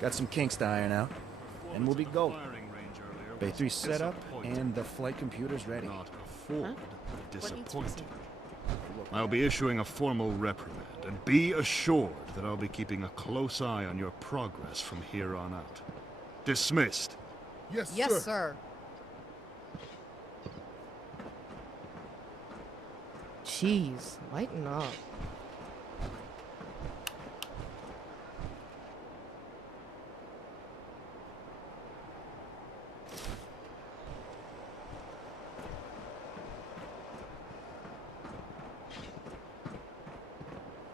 Got some kinks to iron out, and we'll be golden. Bay 3 set up, and the flight computer's ready. Not afford disappointing. I'll be issuing a formal reprimand, and be assured that I'll be keeping a close eye on your progress from here on out. Dismissed. Yes, sir. Jeez, lighten up.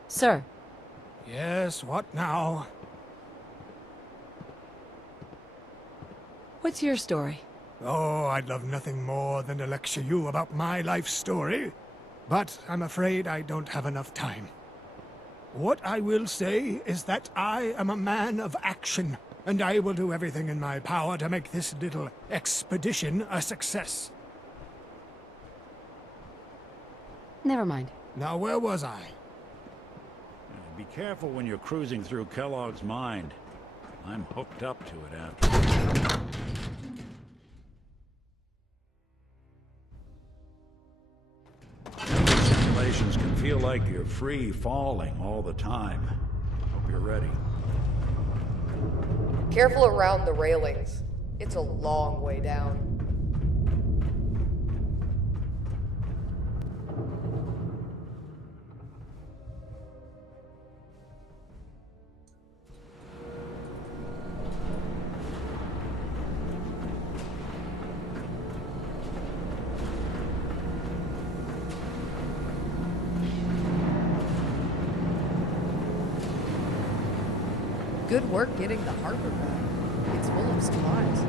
Sir. Yes, what now? What's your story? Oh, I'd love nothing more than to lecture you about my life story, but I'm afraid I don't have enough time. What I will say is that I am a man of action, and I will do everything in my power to make this little expedition a success. Never mind. Now, where was I? Be careful when you're cruising through Kellogg's mind. I'm hooked up to it after. Simulations can feel like you're free falling all the time. Hope you're ready. Careful around the railings. It's a long way down. Good work getting the harbor back. It's full of supplies.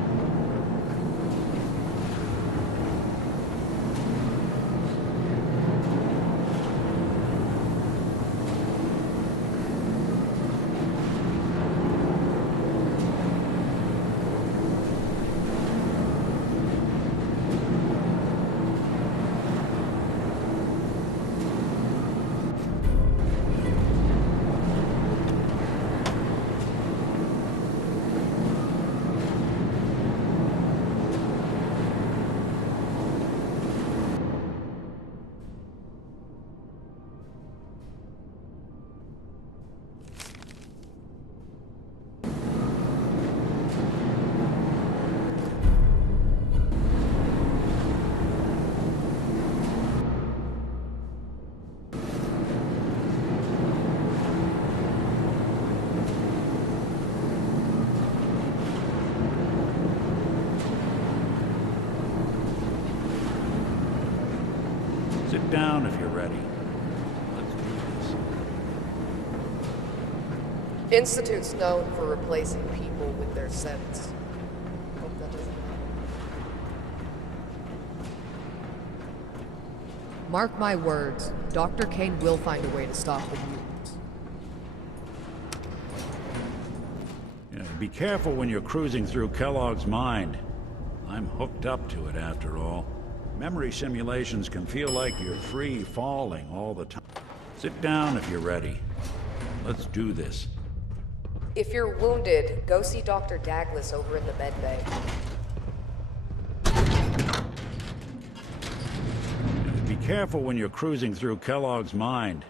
Sit down if you're ready. Let's do this. Institute's known for replacing people with their sense. Hope that doesn't happen. Mark my words, Dr. Kane will find a way to stop the mutants. Be careful when you're cruising through Kellogg's mind. I'm hooked up to it after all. Memory simulations can feel like you're free falling all the time. Sit down if you're ready. Let's do this. If you're wounded, go see Dr. Douglas over in the med bay. Be careful when you're cruising through Kellogg's mind.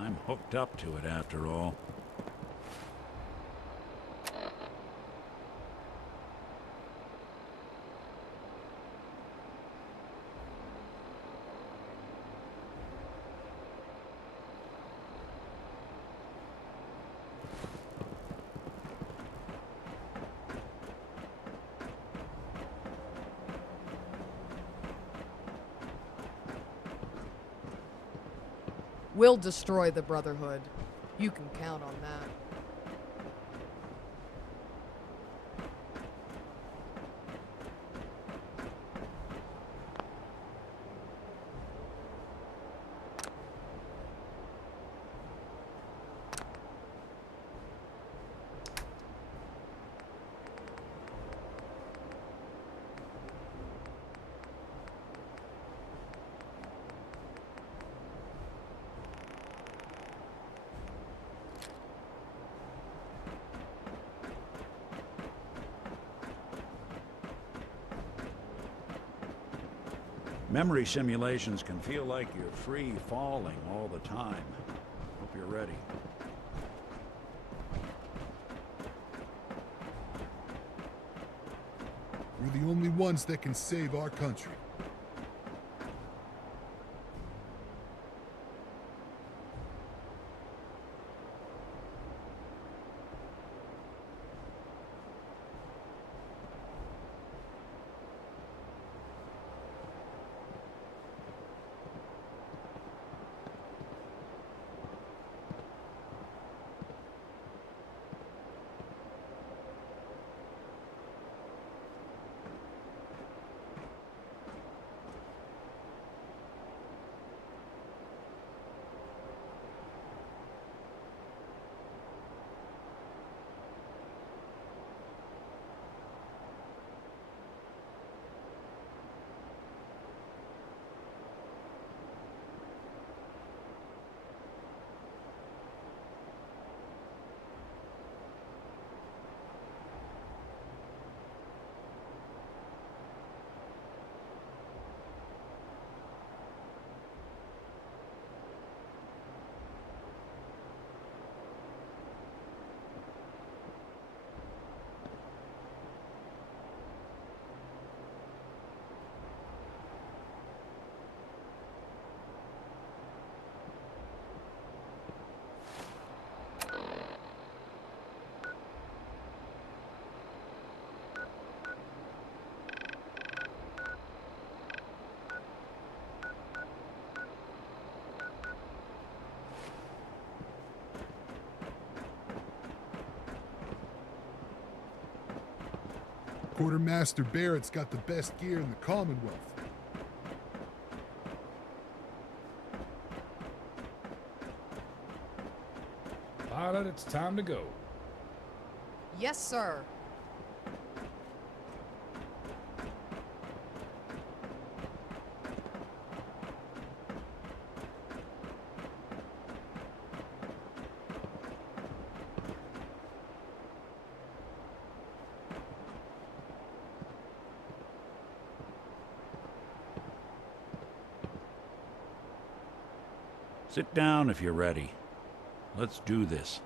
I'm hooked up to it after all. We'll destroy the Brotherhood. You can count on that. Memory simulations can feel like you're free falling all the time. Hope you're ready. We're the only ones that can save our country. Quartermaster Barrett's got the best gear in the Commonwealth. Pilot, it's time to go. Yes, sir. Sit down if you're ready. Let's do this.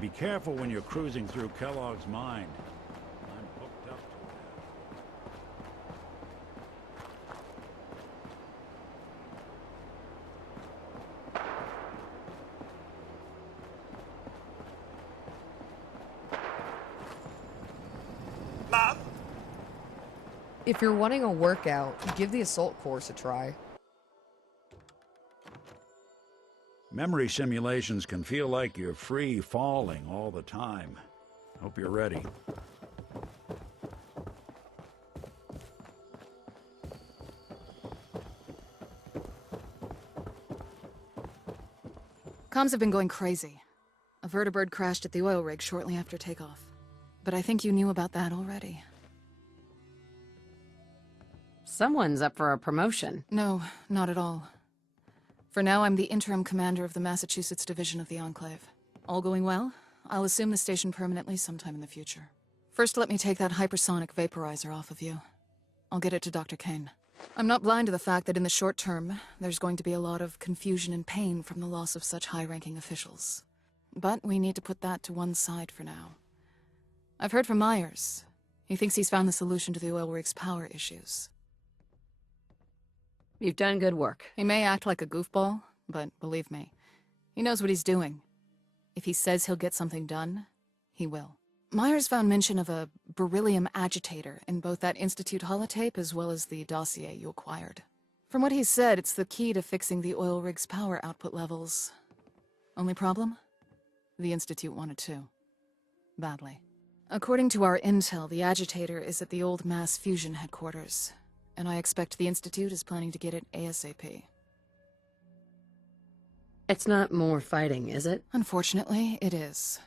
Be careful when you're cruising through Kellogg's mine. I'm hooked up to it. Mom? If you're wanting a workout, give the assault course a try. Memory simulations can feel like you're free falling all the time. Hope you're ready. Comms have been going crazy. A vertibird crashed at the oil rig shortly after takeoff. but I think you knew about that already. Someone's up for a promotion. No, not at all. For now, I'm the interim commander of the Massachusetts division of the Enclave. All going well, I'll assume the station permanently sometime in the future. First, let me take that hypersonic vaporizer off of you. I'll get it to Dr. Kane. I'm not blind to the fact that in the short term, there's going to be a lot of confusion and pain from the loss of such high-ranking officials. But we need to put that to one side for now. I've heard from Myers. He thinks he's found the solution to the oil rig's power issues. You've done good work. He may act like a goofball, but believe me, he knows what he's doing. If he says he'll get something done, he will. Myers found mention of a beryllium agitator in both that Institute holotape as well as the dossier you acquired. From what he said, it's the key to fixing the oil rig's power output levels. Only problem? The Institute wanted to. Badly. According to our intel, the agitator is at the old mass fusion headquarters, and I expect the Institute is planning to get it ASAP. It's not more fighting, is it? Unfortunately, it is.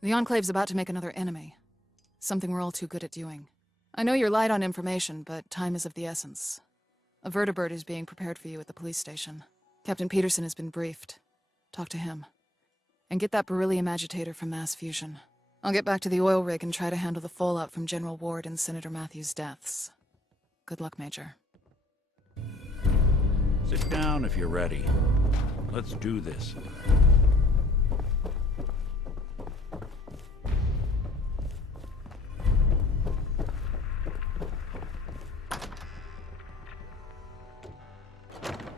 The Enclave's about to make another enemy. Something we're all too good at doing. I know you're light on information, but time is of the essence. A vertibird is being prepared for you at the police station. Captain Peterson has been briefed. Talk to him. And get that beryllium agitator from mass fusion. I'll get back to the oil rig and try to handle the fallout from General Ward and Senator Matthews' deaths. Good luck, Major. Sit down if you're ready. Let's do this.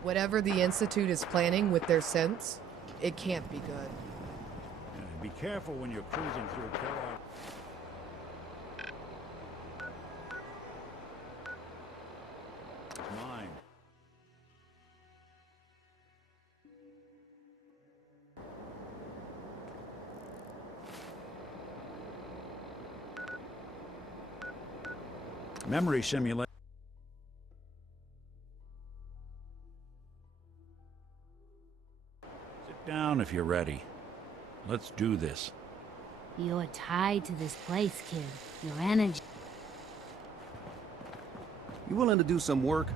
Whatever the Institute is planning with their synths, it can't be good. Be careful when you're cruising through Kellogg. Mine. Memory simulation. Sit down if you're ready. Let's do this. You're tied to this place, kid. Your energy. You willing to do some work?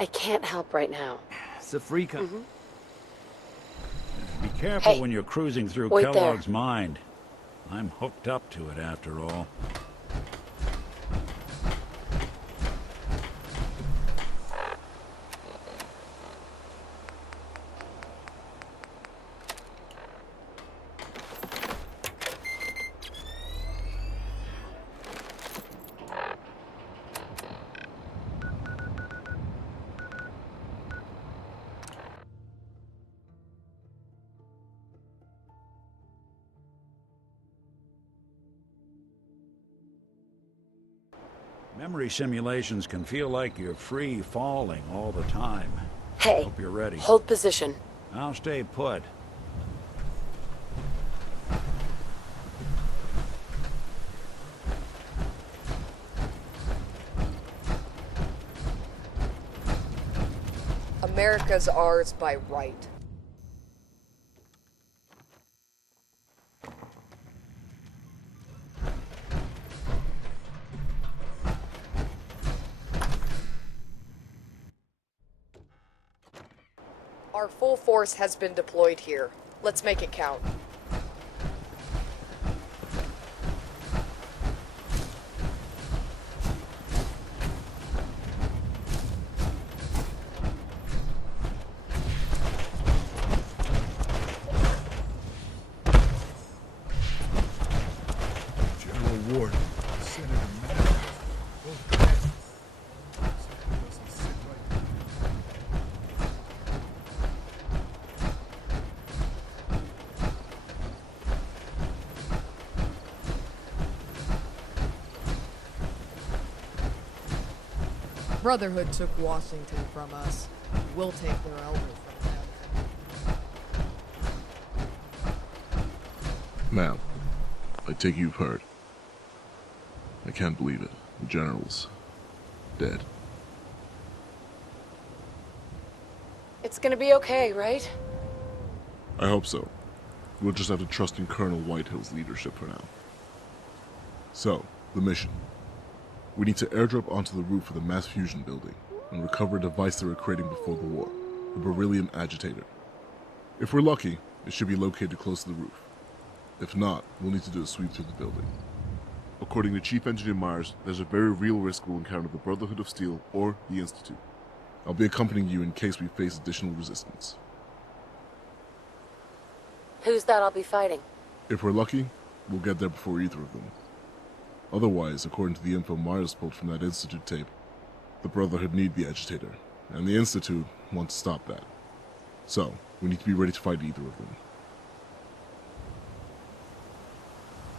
I can't help right now. It's a free con. Be careful Hey, when you're cruising through wait Kellogg's mind. I'm hooked up to it after all. Memory simulations can feel like you're free falling all the time. Hey, Hope you're ready. hold position. I'll stay put. America's ours by right. Our full force has been deployed here. Let's make it count. General Ward, Senator Matthews, both dead. Something doesn't sit right. Brotherhood took Washington from us. We'll take their elder from them. Ma'am, I take you've heard. I can't believe it. The general's dead. It's gonna be okay, right? I hope so. We'll just have to trust in Colonel Whitehill's leadership for now. So, the mission. We need to airdrop onto the roof of the mass fusion building and recover a device they were creating before the war, the beryllium agitator. If we're lucky, it should be located close to the roof. If not, we'll need to do a sweep through the building. According to Chief Engineer Myers, there's a very real risk we'll encounter the Brotherhood of Steel or the Institute. I'll be accompanying you in case we face additional resistance. Who's that I'll be fighting? If we're lucky, we'll get there before either of them. Otherwise, according to the info Myers pulled from that Institute tape, the Brotherhood need the agitator, and the Institute want to stop that. So, we need to be ready to fight either of them.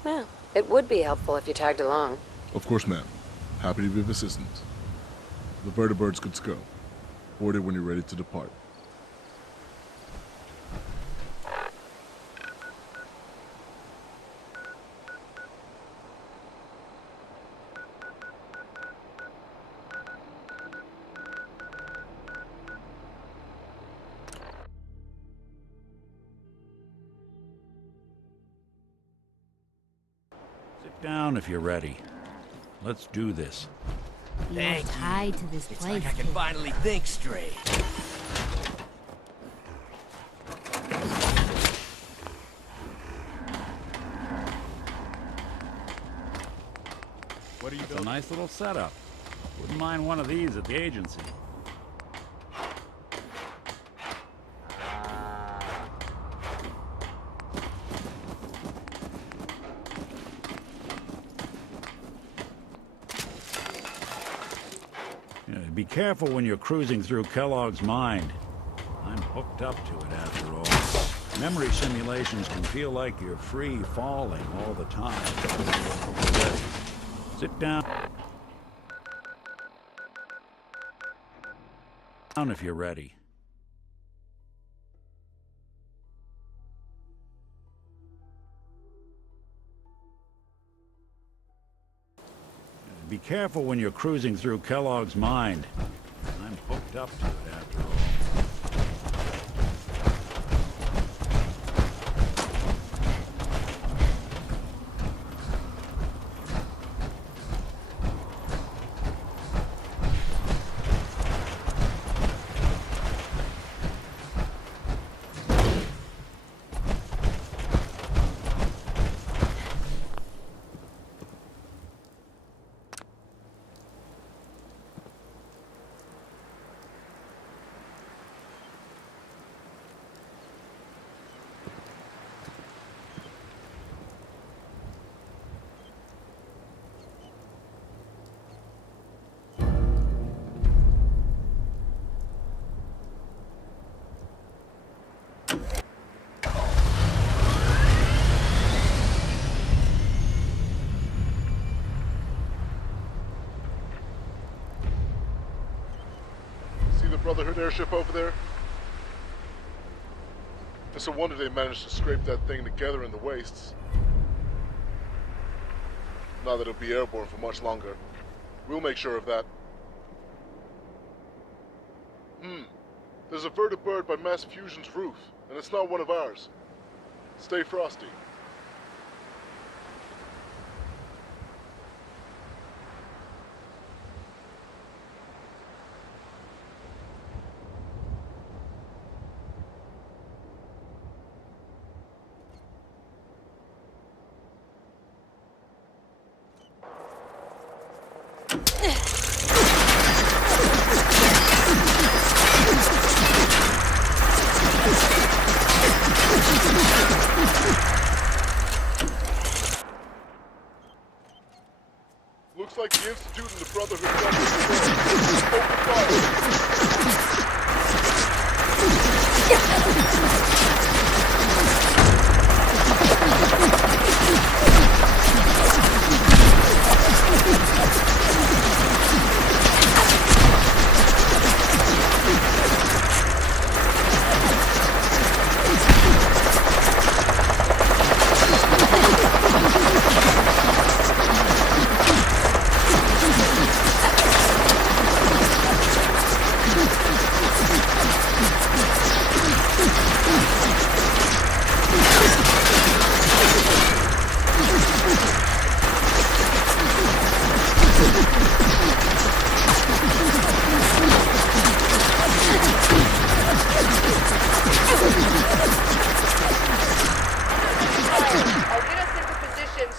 Well, it would be helpful if you tagged along. Of course, ma'am. Happy to be of assistance. The vertibird's good to go. Board it when you're ready to depart. Sit down if you're ready. Let's do this. You're tied to this It's place, like I can kid. finally think straight. What are you It's a building? nice little setup. Wouldn't mind one of these at the agency. Be careful when you're cruising through Kellogg's mind. I'm hooked up to it after all. Memory simulations can feel like you're free falling all the time. Ready. Sit down. Down if you're ready. Be careful when you're cruising through Kellogg's mind. I'm hooked up to it after all. Brotherhood airship over there? It's a wonder they managed to scrape that thing together in the wastes. Not that it'll be airborne for much longer. We'll make sure of that. There's a vertibird by Mass Fusion's roof, and it's not one of ours. Stay frosty. Looks like the Institute and the Brotherhood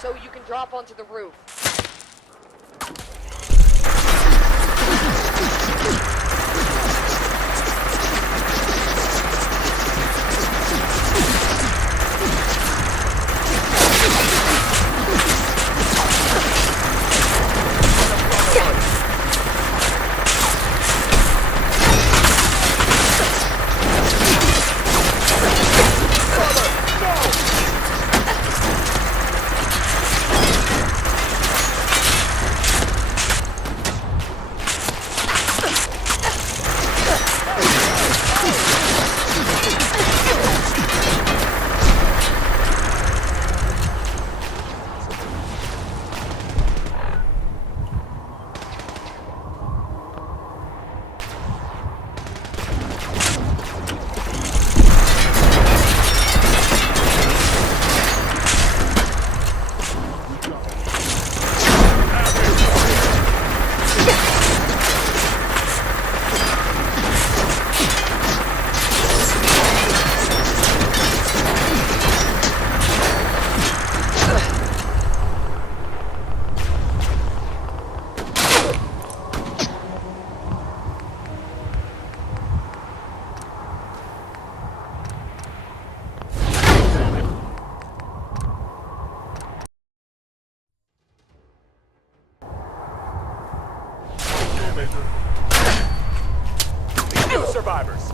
so you can drop onto the roof. Survivors.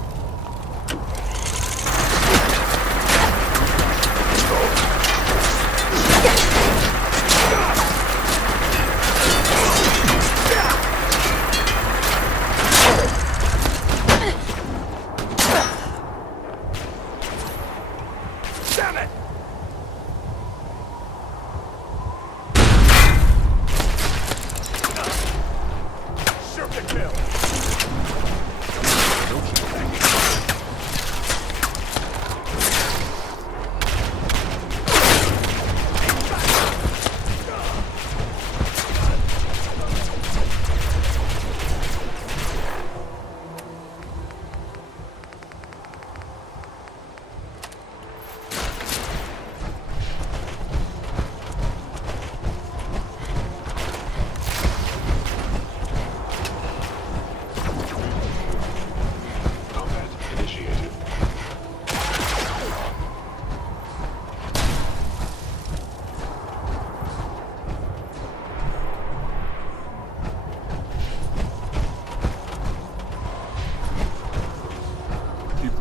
Damn it! Sure can kill.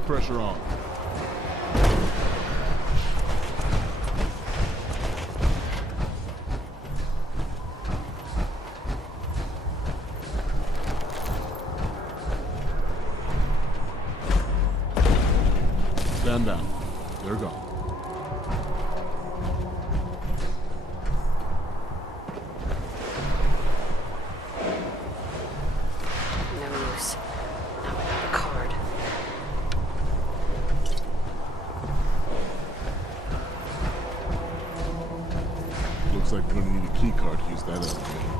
Pressure on. Stand down. They're gone. No use. Not without a card. Looks like we're gonna need a key card to use that elevator.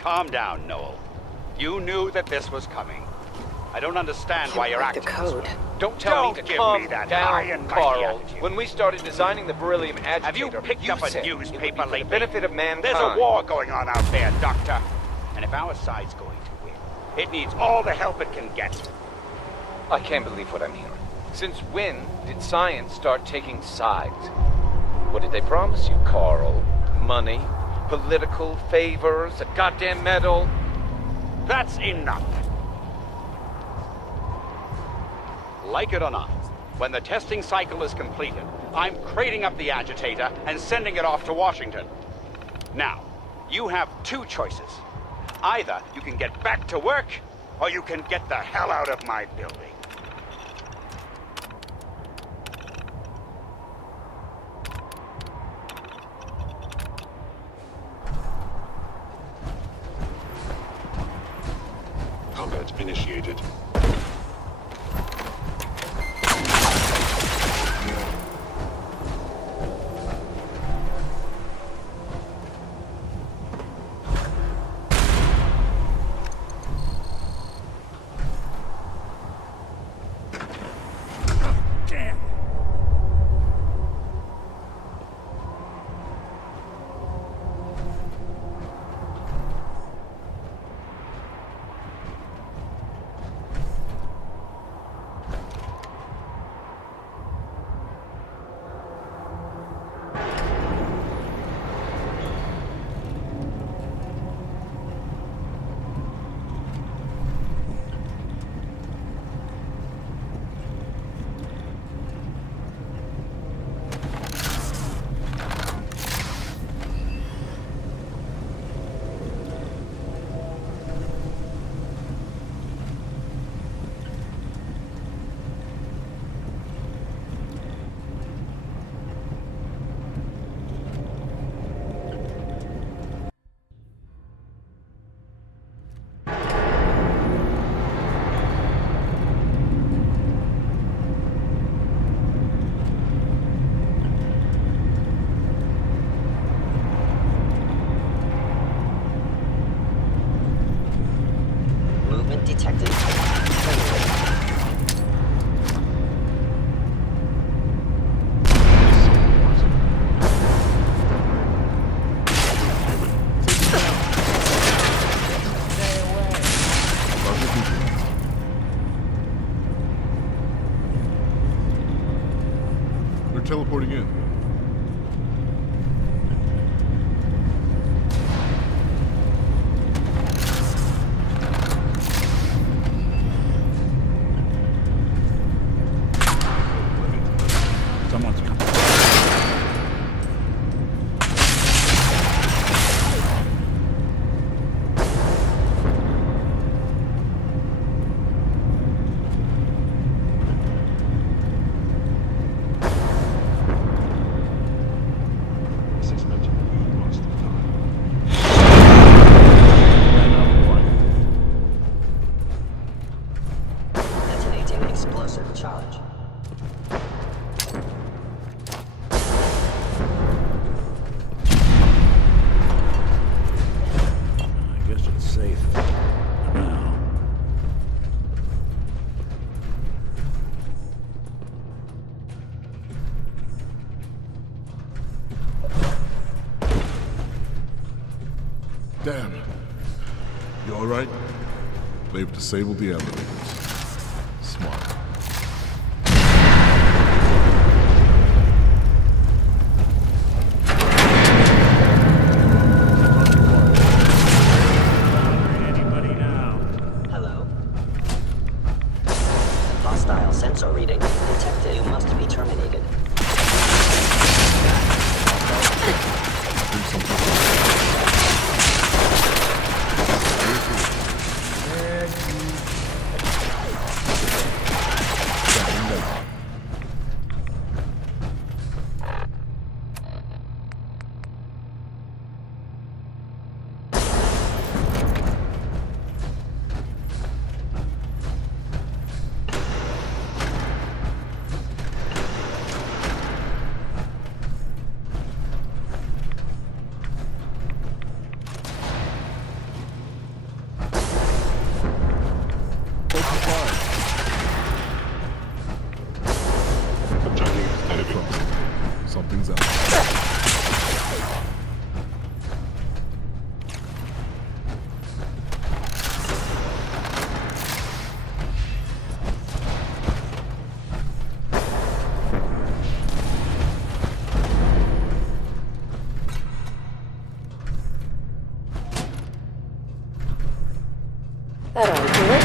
Calm down, Noel. You knew that this was coming. I don't understand why you're acting the code. this way. Don't tell me to give calm me that down, high and mighty Carl. attitude. When we started designing the beryllium agitator, Have you picked up a said newspaper it would be for lately? the benefit of mankind. There's a war going on out there, Doctor. And if our side's going to win, it needs all the help it can get. I can't believe what I'm hearing. Since when did science start taking sides? What did they promise you, Carl? Money? Political favors? A goddamn medal? That's enough. Like it or not, when the testing cycle is completed, I'm crating up the agitator and sending it off to Washington. Now, you have two choices. Either you can get back to work, or you can get the hell out of my building. Combat initiated. Movement detected. They're teleporting in. Someone's coming. This is meant to be lost in time. Detonating explosive charge. I guess it's safe. Now. Damn. You alright? They've disabled the elevators. Smart. Anybody now? Hello? Hostile sensor reading detected. You must be terminated. Something's out. That ought to do it.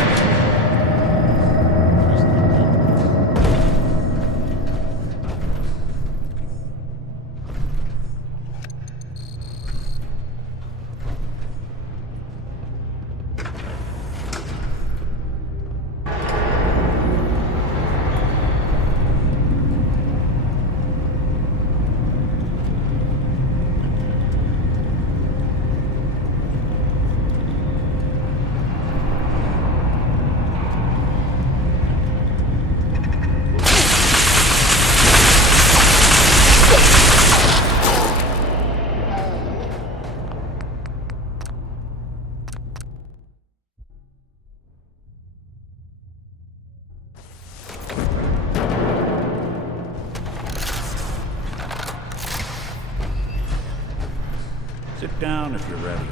Sit down if you're ready.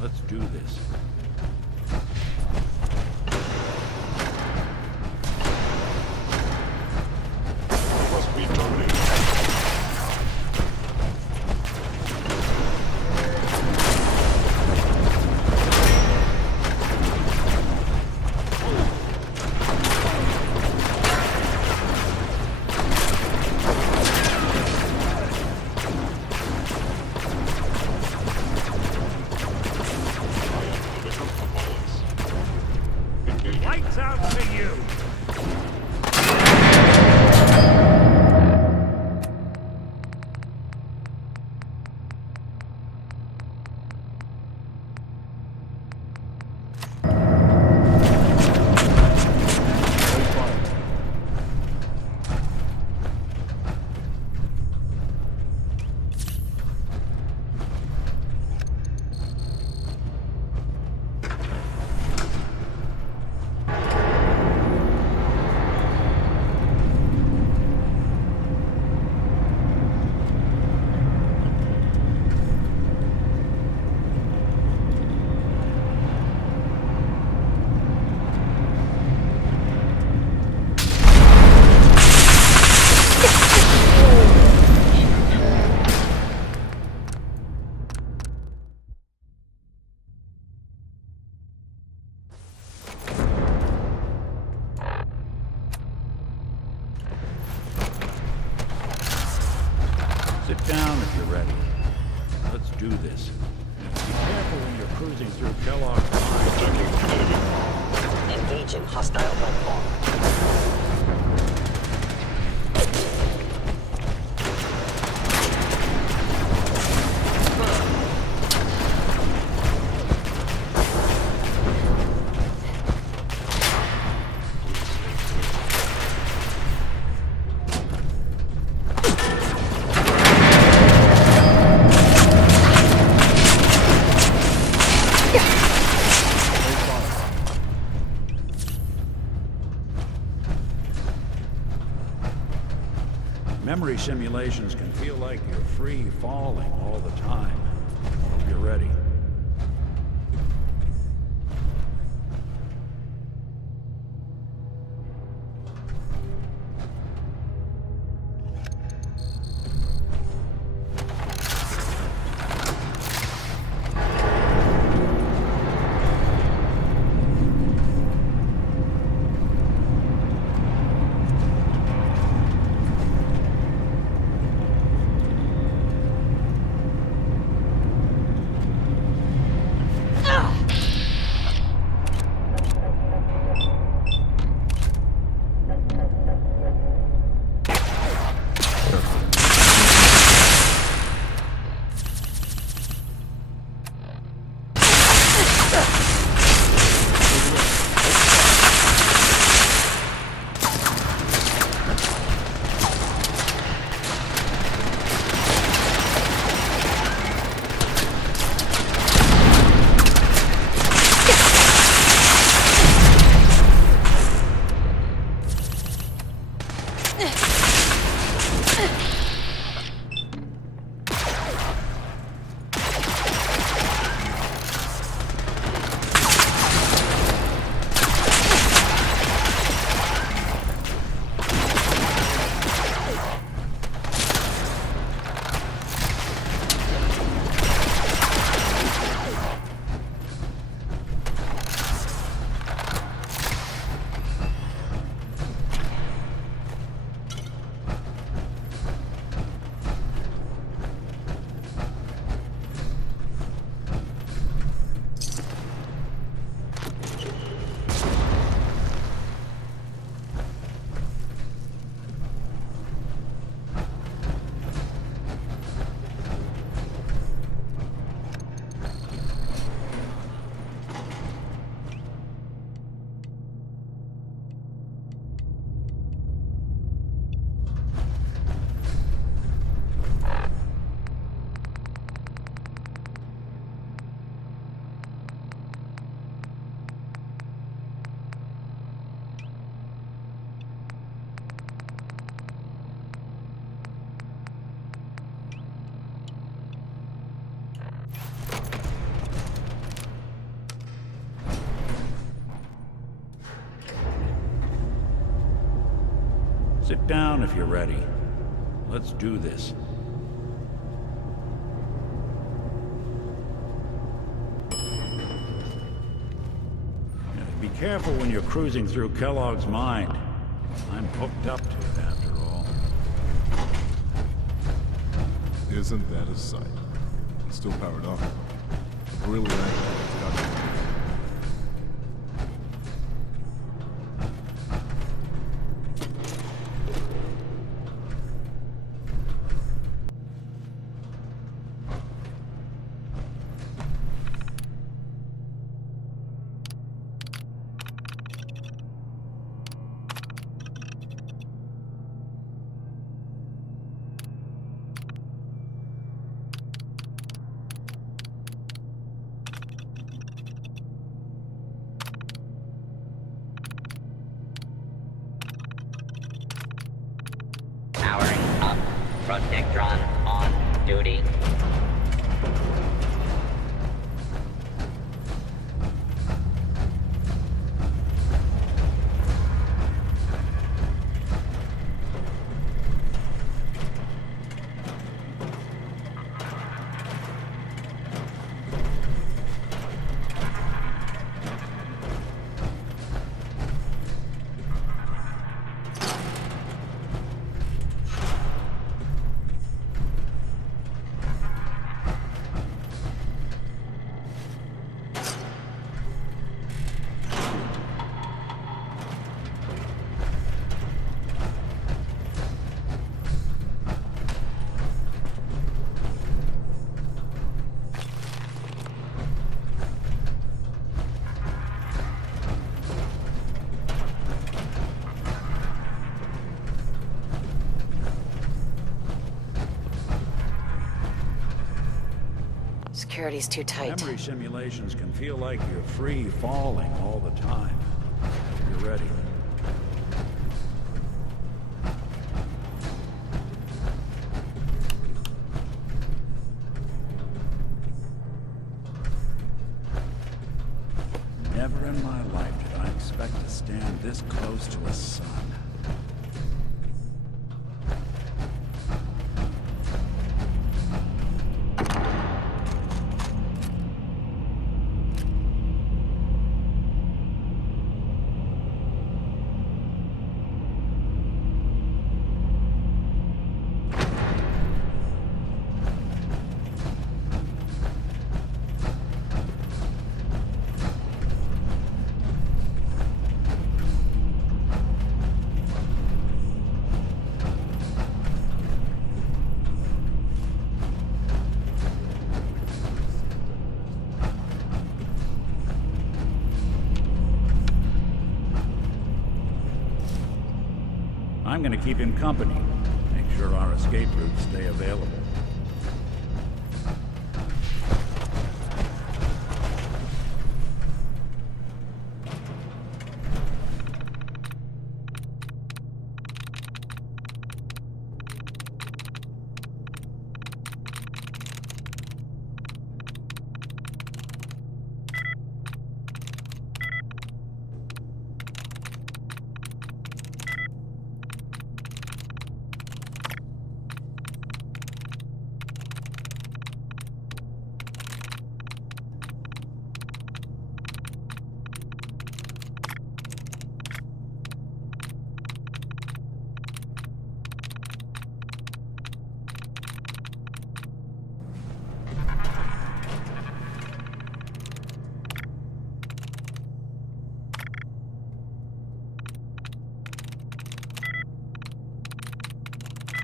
Let's do this. Must be terminated. Lights out for you! Sit down if you're ready. Let's do this. Be careful when you're cruising through Kellogg's mine. Engaging hostile platform. Memory simulations can feel like you're free falling all the time. Hope you're ready. Sit down if you're ready. Let's do this. Be careful when you're cruising through Kellogg's mind. I'm hooked up to it after all. Isn't that a sight? It's still powered on. Really like Powering up. Protectron on duty. Security's too tight. Memory simulations can feel like you're free falling all the time. If you're ready. Never in my life did I expect to stand this close to a sun. I'm gonna keep him company. Make sure our escape routes stay available.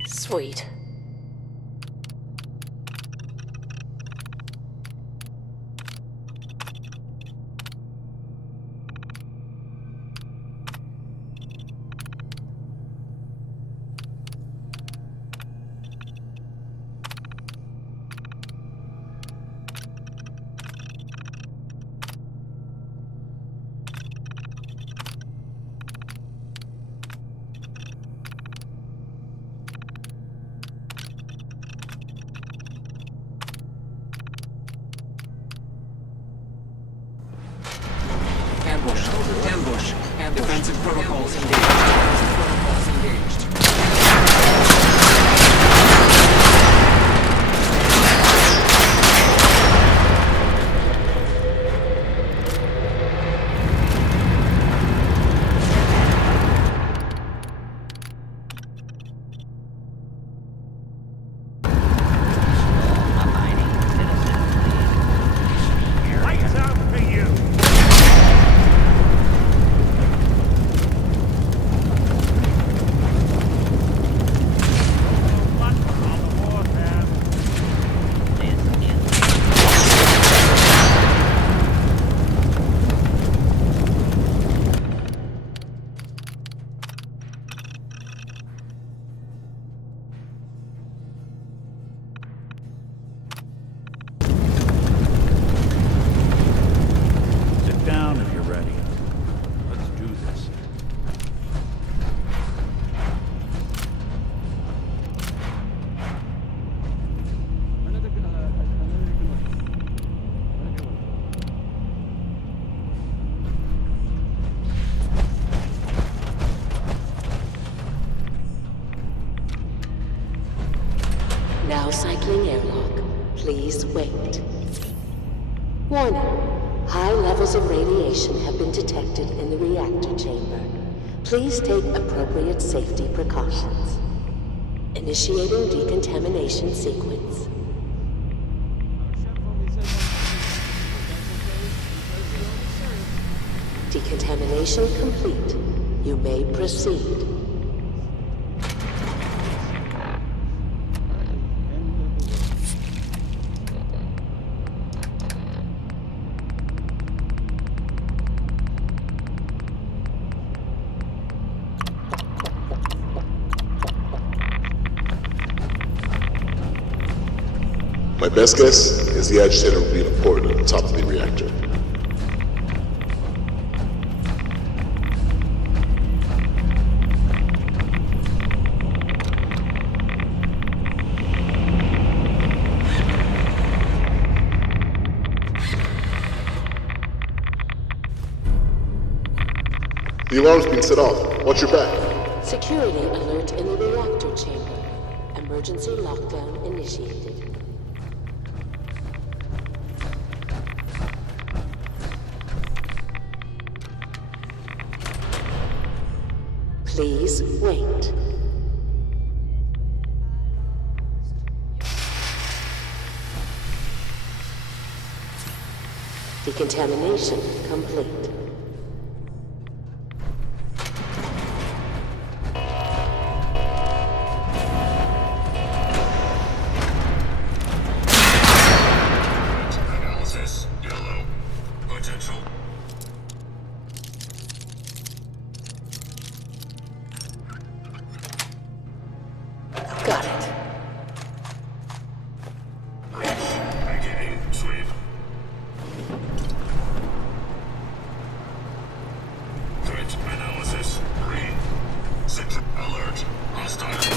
Sweet. Ambush. Defensive protocols engaged. engaged. Now cycling airlock. Please wait. Warning. High levels of radiation have been detected in the reactor chamber. Please take appropriate safety precautions. Initiating decontamination sequence. Decontamination complete. You may proceed. My best guess is the agitator will be in a port at the top of the reactor. The alarm's been set off. Watch your back. Security alert in the reactor chamber. Emergency lockdown initiated. Please wait. Decontamination complete. Analysis yellow. Potential. Got it. Beginning sweep. Threat analysis green. Sector alert. Hostile.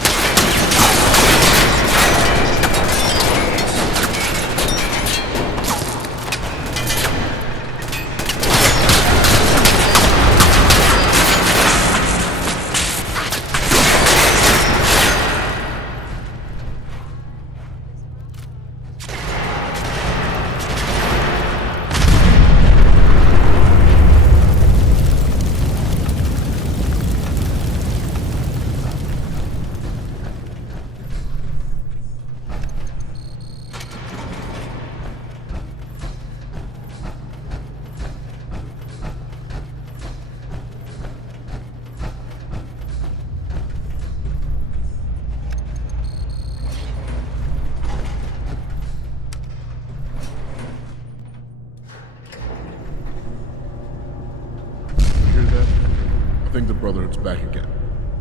I think the Brotherhood's back again,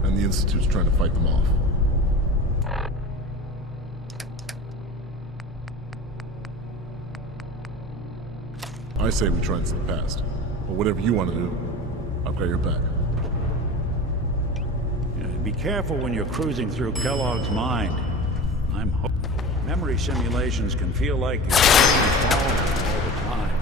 and the Institute's trying to fight them off. I say we try and slip past, but whatever you want to do, I've got your back. Yeah, be careful when you're cruising through Kellogg's mind. Memory simulations can feel like you're falling all the time.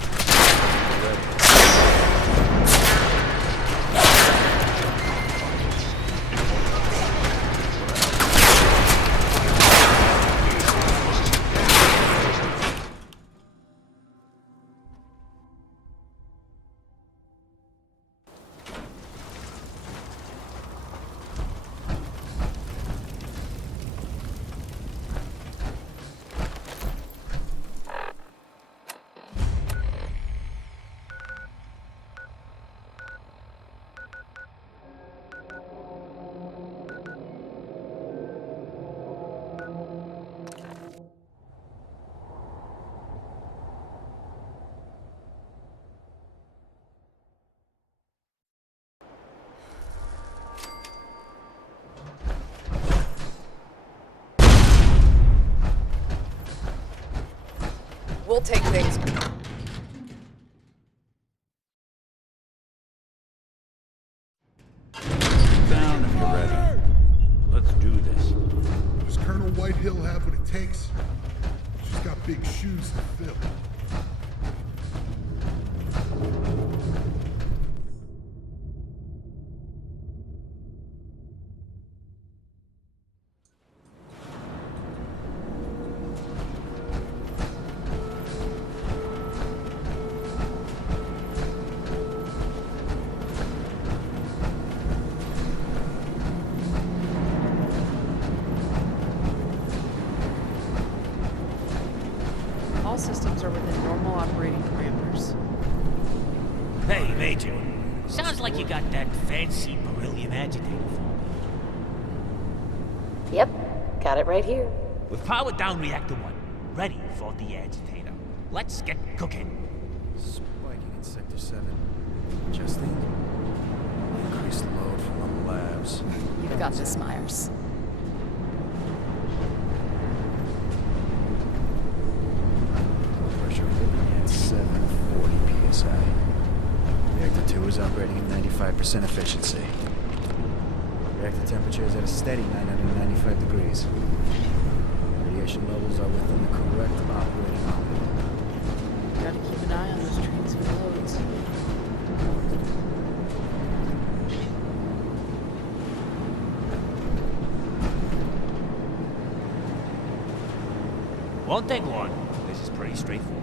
We'll take things. Down if you're ready. Let's do this. Does Colonel Whitehill have what it takes? She's got big shoes to fill. All systems are within normal operating parameters. Hey, Major. Sounds like you got that fancy beryllium agitator for me. Yep, got it right here. We've powered down Reactor 1, ready for the agitator. Let's get cooking. Spiking in Sector 7. Justine? Increased load from the labs. You've got this, Myers. Pressure holding at 740 psi. Reactor 2 is operating at 95% efficiency. Reactor temperature is at a steady 995 degrees. Radiation levels are within the correct operating envelope. Gotta keep an eye on those transient loads. Won't take long. This is pretty straightforward.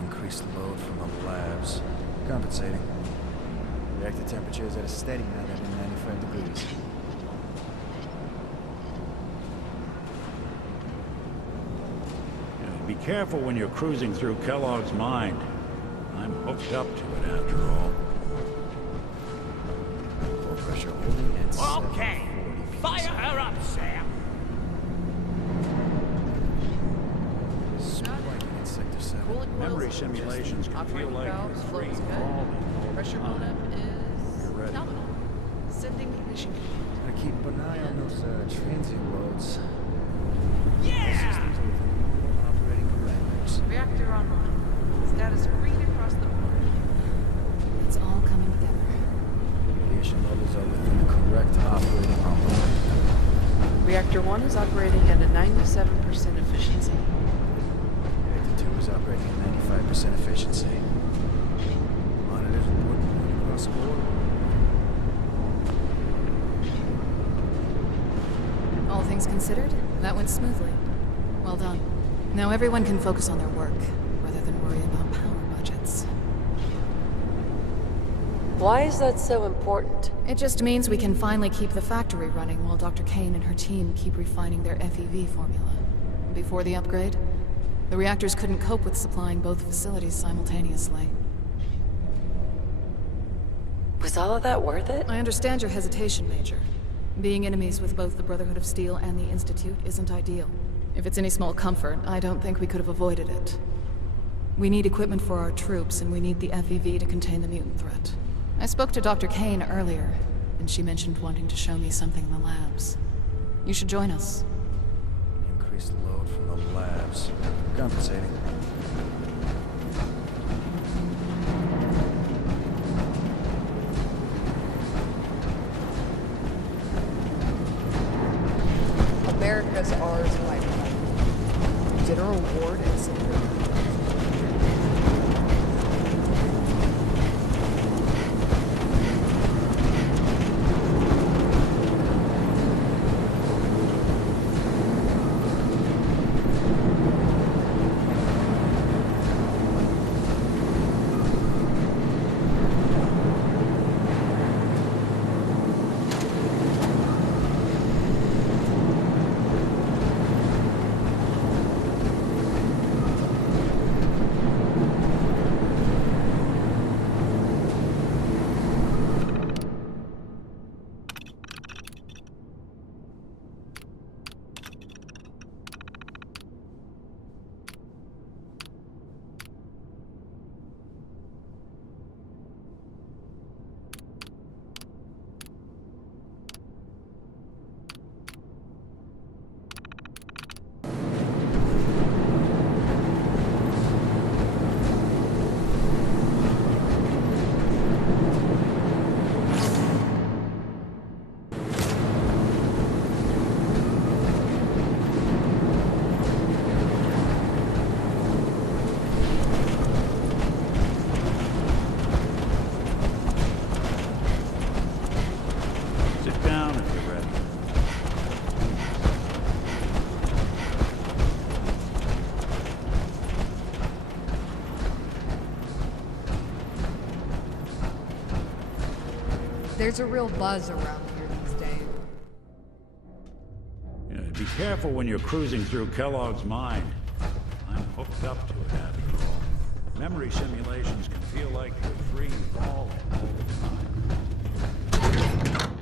Increased load from the labs. Compensating. Reactor temperature is at a steady 995 degrees. Be careful when you're cruising through Kellogg's mind. I'm hooked up to it after all. Core pressure holding at Okay. 740 Fire her up, Sam. Spiking in Sector 7. Cooling Memory coils simulations can feel like valves, you're flow free is good. falling all the Pressure time. buildup is You're ready. nominal. Sending ignition command. Gotta keep an eye on those transient loads. Yeah! Systems are within normal operating parameters. Reactor online. Status green across the board. It's all coming together. Radiation levels are within the correct operating envelope. Reactor 1 is operating at a 97% efficiency. Reactor 2 is operating at 95% efficiency. Monitors report green across the board. All things considered, that went smoothly. Well done. Now everyone can focus on their work, rather than worry about power budgets. Why is that so important? It just means we can finally keep the factory running while Dr. Kane and her team keep refining their FEV formula. Before the upgrade, the reactors couldn't cope with supplying both facilities simultaneously. Was all of that worth it? I understand your hesitation, Major. Being enemies with both the Brotherhood of Steel and the Institute isn't ideal. If it's any small comfort, I don't think we could have avoided it. We need equipment for our troops, and we need the FEV to contain the mutant threat. I spoke to Dr. Kane earlier, and she mentioned wanting to show me something in the labs. You should join us. Increased load from the labs. Compensating. America's ours, like General Ward and Silver. There's a real buzz around here these days. Be careful when you're cruising through Kellogg's mind. I'm hooked up to it after all. Memory simulations can feel like you're free falling all the time.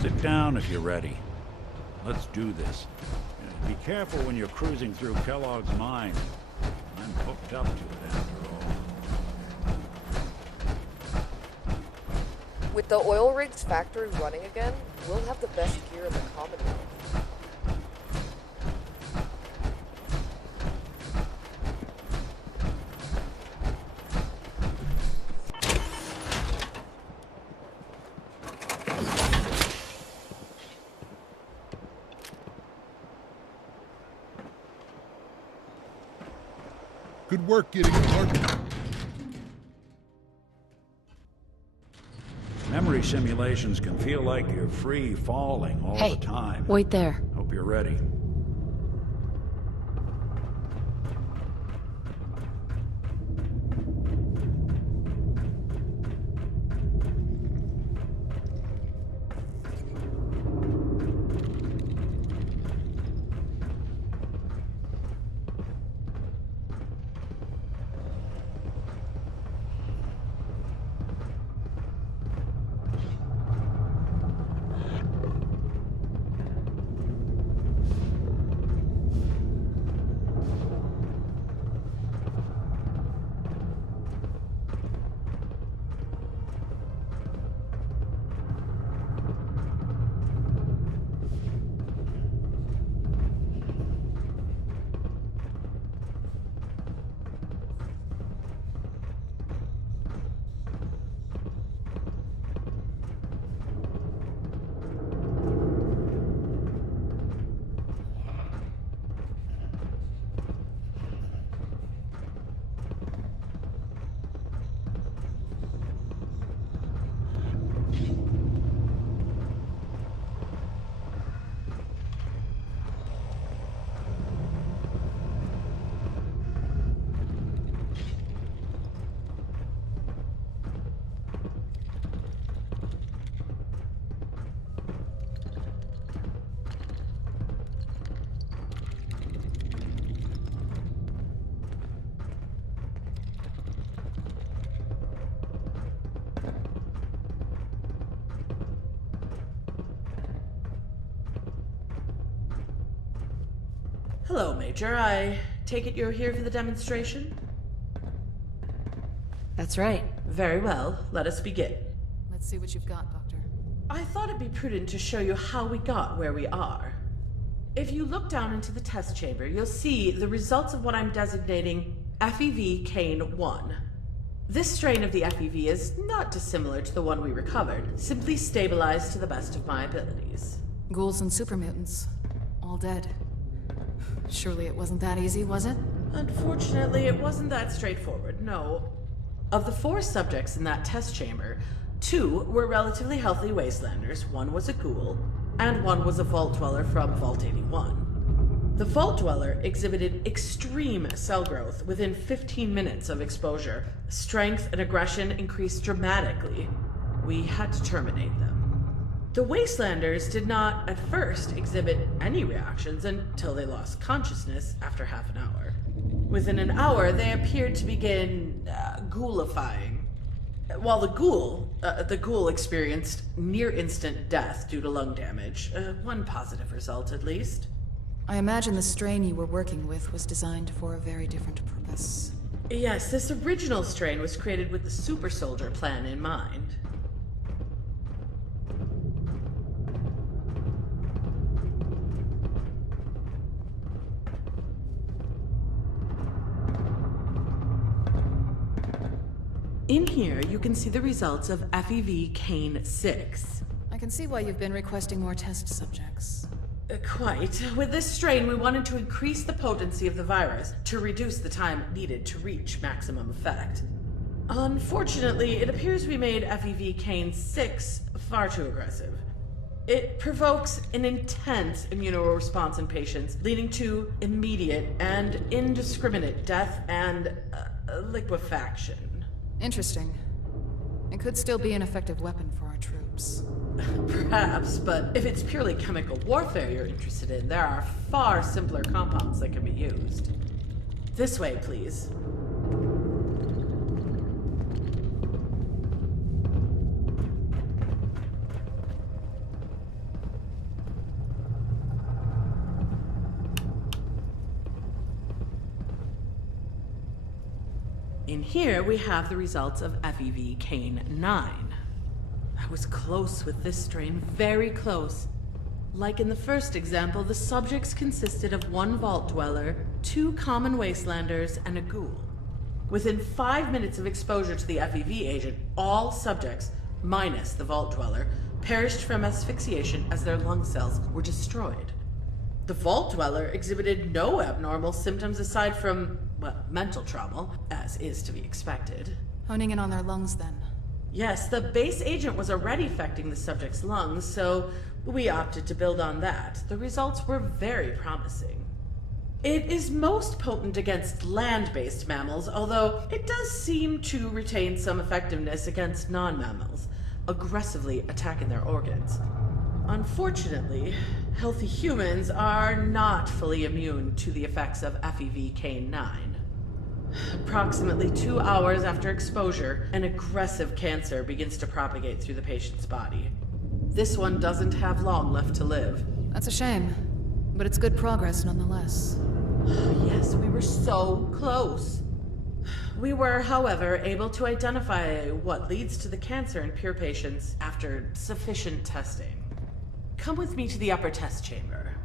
Sit down if you're ready. Let's do this. Be careful when you're cruising through Kellogg's mind. I'm hooked up to it after all. With the oil rigs factory running again, we'll have the best gear in the Commonwealth. Good work getting the hard. Memory simulations can feel like you're free falling all the time. Wait there. Hope you're ready. Hello, Major. I take it you're here for the demonstration? That's right. Very well. Let us begin. Let's see what you've got, Doctor. I thought it'd be prudent to show you how we got where we are. If you look down into the test chamber, you'll see the results of what I'm designating FEV Cane 1. This strain of the FEV is not dissimilar to the one we recovered, simply stabilized to the best of my abilities. Ghouls and super mutants. All dead. Surely it wasn't that easy, was it? Unfortunately, it wasn't that straightforward, no. Of the 4 subjects in that test chamber, 2 were relatively healthy wastelanders, 1 was a ghoul, and 1 was a vault dweller from Vault 81. The vault dweller exhibited extreme cell growth within 15 minutes of exposure. Strength and aggression increased dramatically. We had to terminate them. The Wastelanders did not, at first, exhibit any reactions until they lost consciousness after half an hour. Within an hour, they appeared to begin ghoulifying. While the ghoul experienced near-instant death due to lung damage. One positive result, at least. I imagine the strain you were working with was designed for a very different purpose. Yes, this original strain was created with the super soldier plan in mind. In here, you can see the results of FEV Cane 6. I can see why you've been requesting more test subjects. Quite. With this strain, we wanted to increase the potency of the virus to reduce the time needed to reach maximum effect. Unfortunately, it appears we made FEV Cane 6 far too aggressive. It provokes an intense immunoresponse in patients, leading to immediate and indiscriminate death and liquefaction. Interesting. It could still be an effective weapon for our troops. Perhaps, but if it's purely chemical warfare you're interested in, there are far simpler compounds that can be used. This way, please. In here, we have the results of FEV Kane 9. I was close with this strain, very close. Like in the first example, the subjects consisted of one vault dweller, 2 common wastelanders, and a ghoul. Within 5 minutes of exposure to the FEV agent, all subjects, minus the vault dweller, perished from asphyxiation as their lung cells were destroyed. The vault dweller exhibited no abnormal symptoms aside from, well, mental trauma, as is to be expected. Honing in on their lungs, then. Yes, the base agent was already affecting the subject's lungs, so we opted to build on that. The results were very promising. It is most potent against land-based mammals, although it does seem to retain some effectiveness against non-mammals, aggressively attacking their organs. Unfortunately, healthy humans are not fully immune to the effects of FEV Kane 9. Approximately 2 hours after exposure, an aggressive cancer begins to propagate through the patient's body. This one doesn't have long left to live. That's a shame, but it's good progress nonetheless. Yes, we were so close. We were, however, able to identify what leads to the cancer in pure patients after sufficient testing. Come with me to the upper test chamber.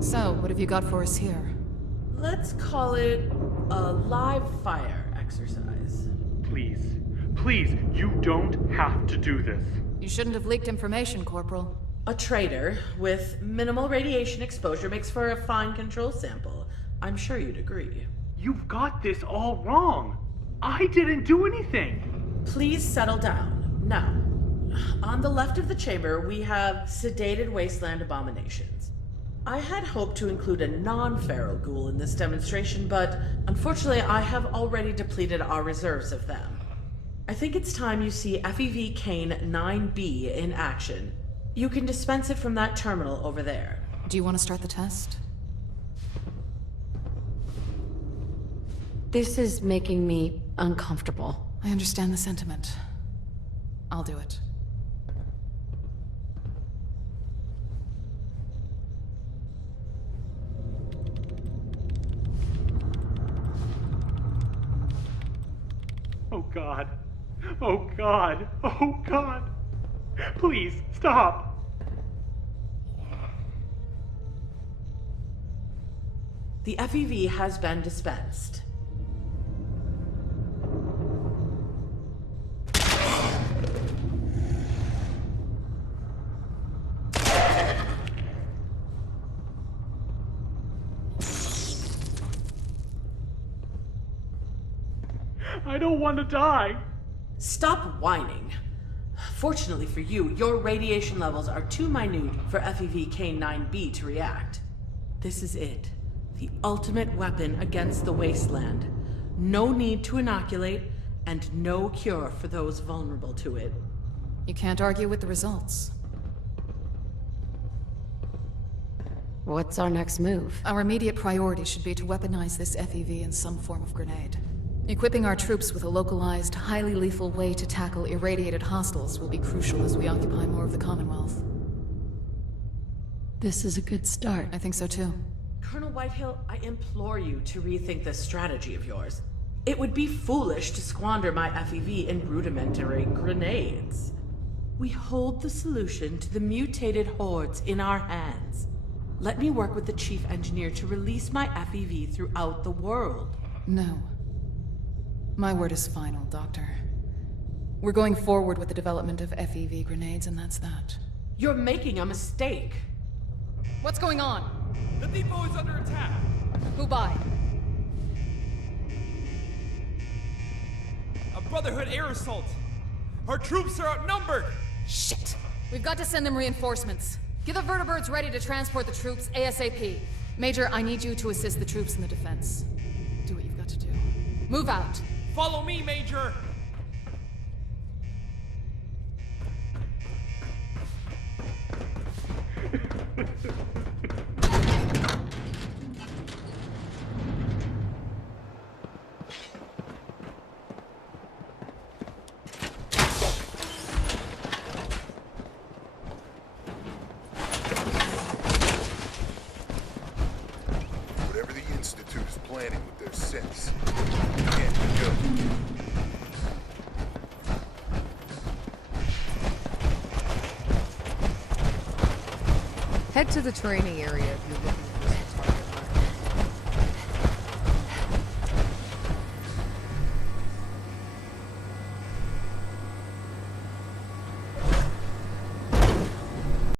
So, what have you got for us here? Let's call it a live fire exercise. Please, please, you don't have to do this. You shouldn't have leaked information, Corporal. A traitor with minimal radiation exposure makes for a fine control sample. I'm sure you'd agree. You've got this all wrong. I didn't do anything. Please settle down. Now, on the left of the chamber, we have sedated wasteland abominations. I had hoped to include a non-feral ghoul in this demonstration, but unfortunately I have already depleted our reserves of them. I think it's time you see FEV Kane 9B in action. You can dispense it from that terminal over there. Do you want to start the test? This is making me uncomfortable. I understand the sentiment. I'll do it. Oh God. Oh God. Oh God. Please, stop. The FEV has been dispensed. I don't want to die. Stop whining. Fortunately for you, your radiation levels are too minute for FEV K9b to react. This is it. The ultimate weapon against the wasteland. No need to inoculate, and no cure for those vulnerable to it. You can't argue with the results. What's our next move? Our immediate priority should be to weaponize this FEV in some form of grenade. Equipping our troops with a localized, highly lethal way to tackle irradiated hostiles will be crucial as we occupy more of the Commonwealth. This is a good start. I think so too. Colonel Whitehill, I implore you to rethink this strategy of yours. It would be foolish to squander my FEV in rudimentary grenades. We hold the solution to the mutated hordes in our hands. Let me work with the chief engineer to release my FEV throughout the world. No. My word is final, Doctor. We're going forward with the development of FEV grenades, and that's that. You're making a mistake. What's going on? The depot is under attack. Who by? A Brotherhood air assault. Our troops are outnumbered. Shit! We've got to send them reinforcements. Get the vertibirds ready to transport the troops ASAP. Major, I need you to assist the troops in the defense. Do what you've got to do. Move out. Follow me, Major. Whatever the Institute is planning with their synths, can't be good. Head to the training area if you're looking